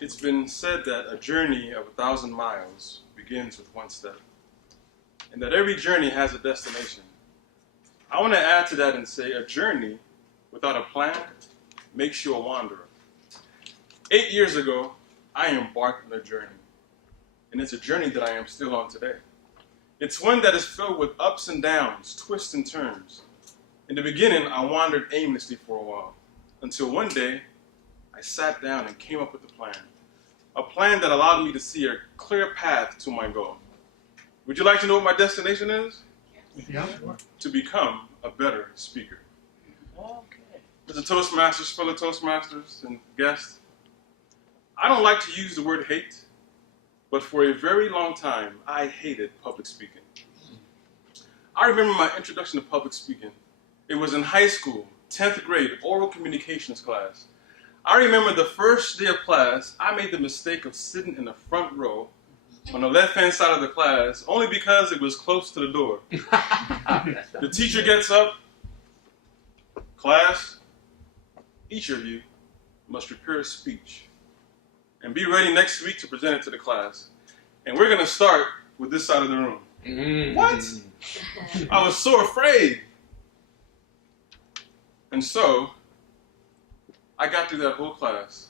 It's been said that a journey of 1,000 miles begins with one step, and that every journey has a destination. I want to add to that and say a journey without a plan makes you a wanderer. 8 years ago, I embarked on a journey, and it's a journey that I am still on today. It's one that is filled with ups and downs, twists and turns. In the beginning, I wandered aimlessly for a while, until one day, I sat down and came up with a plan that allowed me to see a clear path to my goal. Would you like to know what my destination is? Yeah. To become a better speaker. Okay. As a Toastmasters, fellow Toastmasters and guests, I don't like to use the word hate, but for a very long time, I hated public speaking. I remember my introduction to public speaking. It was in high school, 10th grade, oral communications class. I remember the first day of class, I made the mistake of sitting in the front row on the left-hand side of the class, only because it was close to the door. The teacher gets up, class, each of you must prepare a speech and be ready next week to present it to the class. And we're going to start with this side of the room. What? I was so afraid. And so, I got through that whole class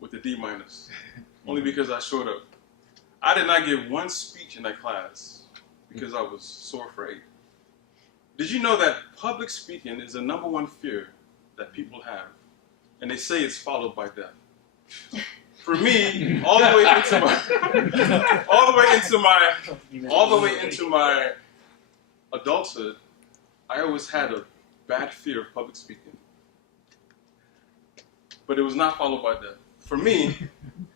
with a D-, only because I showed up. I did not give one speech in that class because I was so afraid. Did you know that public speaking is the #1 fear that people have? And they say it's followed by death. For me, all the way into my adulthood, I always had a bad fear of public speaking. But it was not followed by death. For me,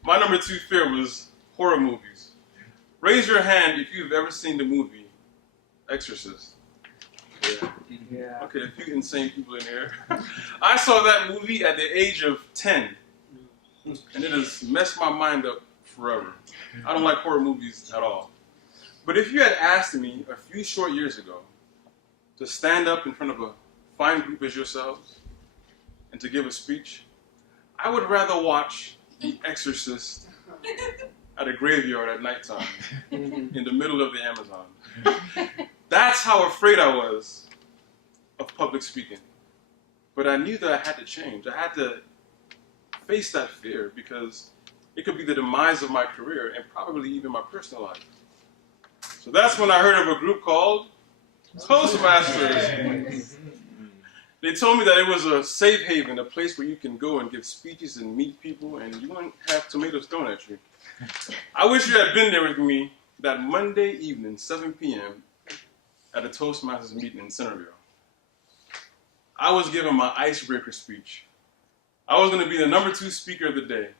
my #2 fear was horror movies. Raise your hand if you've ever seen the movie Exorcist. Yeah. Okay, a few insane people in here. I saw that movie at the age of 10, and it has messed my mind up forever. I don't like horror movies at all. But if you had asked me a few short years ago to stand up in front of a fine group as yourselves and to give a speech, I would rather watch The Exorcist at a graveyard at nighttime in the middle of the Amazon. That's how afraid I was of public speaking. But I knew that I had to change. I had to face that fear because it could be the demise of my career and probably even my personal life. So that's when I heard of a group called Toastmasters. They told me that it was a safe haven, a place where you can go and give speeches and meet people and you won't have tomatoes thrown at you. I wish you had been there with me that Monday evening, 7 p.m. at a Toastmasters meeting in Centerville. I was giving my icebreaker speech. I was going to be the #2 speaker of the day.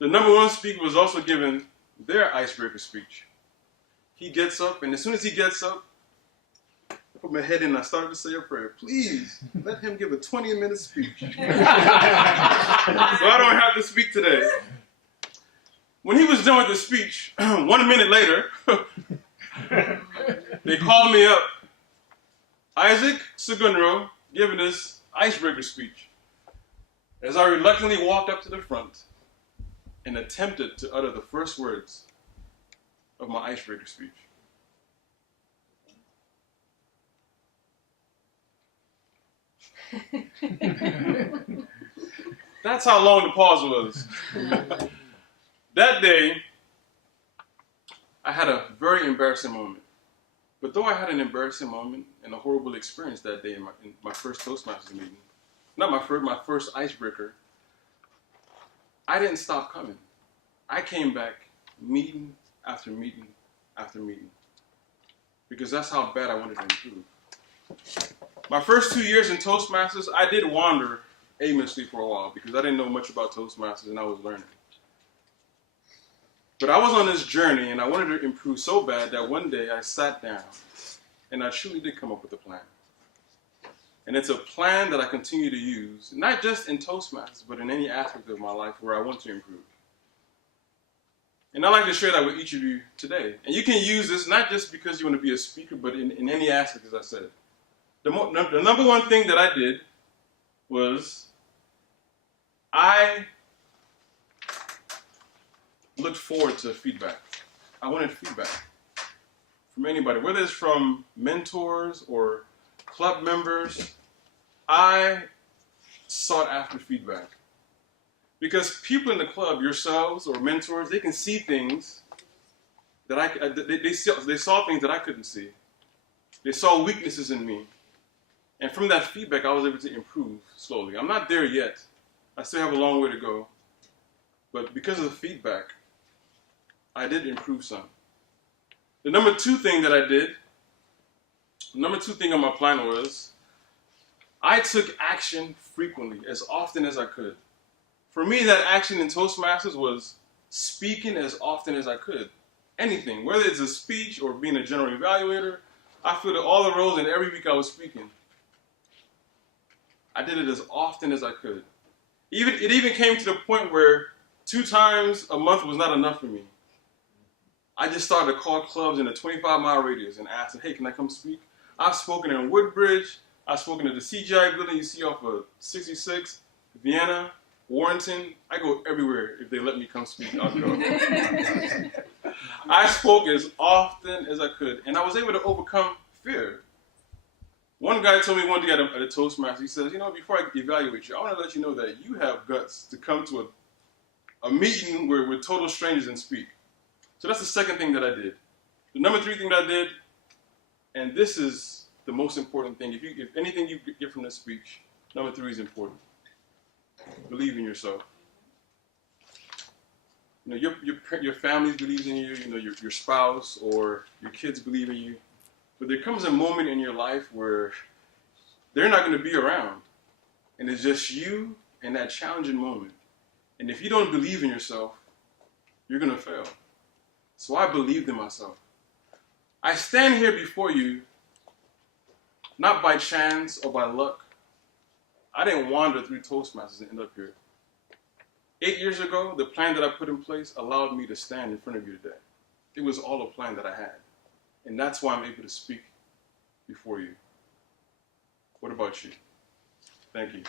The #1 speaker was also giving their icebreaker speech. He gets up, and as soon as he gets up, I put my head in and I started to say a prayer. Please, let him give a 20-minute speech. So I don't have to speak today. When he was done with the speech, 1 minute later, they called me up. IsaacSogunro giving his icebreaker speech. As I reluctantly walked up to the front and attempted to utter the first words of my icebreaker speech. That's how long the pause was. That day, I had a very embarrassing moment. But though I had an embarrassing moment and a horrible experience that day in my first Toastmasters meeting, not my first icebreaker, I didn't stop coming. I came back meeting after meeting after meeting because that's how bad I wanted to improve. My first 2 years in Toastmasters, I did wander aimlessly for a while because I didn't know much about Toastmasters and I was learning. But I was on this journey and I wanted to improve so bad that one day I sat down and I truly did come up with a plan. And it's a plan that I continue to use, not just in Toastmasters, but in any aspect of my life where I want to improve. And I'd like to share that with each of you today. And you can use this not just because you want to be a speaker, but in any aspect, as I said. The #1 thing that I did was I looked forward to feedback. I wanted feedback from anybody, whether it's from mentors or club members. I sought after feedback. Because people in the club, yourselves or mentors, they can see things that they saw things that I couldn't see. They saw weaknesses in me. And from that feedback, I was able to improve slowly. I'm not there yet. I still have a long way to go. But because of the feedback, I did improve some. The number two thing on my plan was, I took action frequently, as often as I could. For me, that action in Toastmasters was speaking as often as I could. Anything, whether it's a speech or being a general evaluator, I filled all the roles, and every week I was speaking. I did it as often as I could. It even came to the point where 2 times a month was not enough for me. I just started to call clubs in a 25-mile radius and ask them, hey, can I come speak? I've spoken in Woodbridge. I've spoken at the CGI building you see off of 66, Vienna, Warrenton. I go everywhere. If they let me come speak, I'll go. I spoke as often as I could, and I was able to overcome fear. One guy told me one day at a Toastmaster, he says, before I evaluate you, I want to let you know that you have guts to come to a meeting where we're total strangers and speak. So that's the second thing that I did. The number 3 thing that I did, and this is the most important thing. If anything you get from this speech, number 3 is important. Believe in yourself. Your family believes in you. Your spouse or your kids believe in you. But there comes a moment in your life where they're not going to be around, and it's just you and that challenging moment. And if you don't believe in yourself, you're going to fail. So I believed in myself. I stand here before you not by chance or by luck. I didn't wander through Toastmasters and end up here. 8 years ago, the plan that I put in place allowed me to stand in front of you today. It was all a plan that I had. And that's why I'm able to speak before you. What about you? Thank you.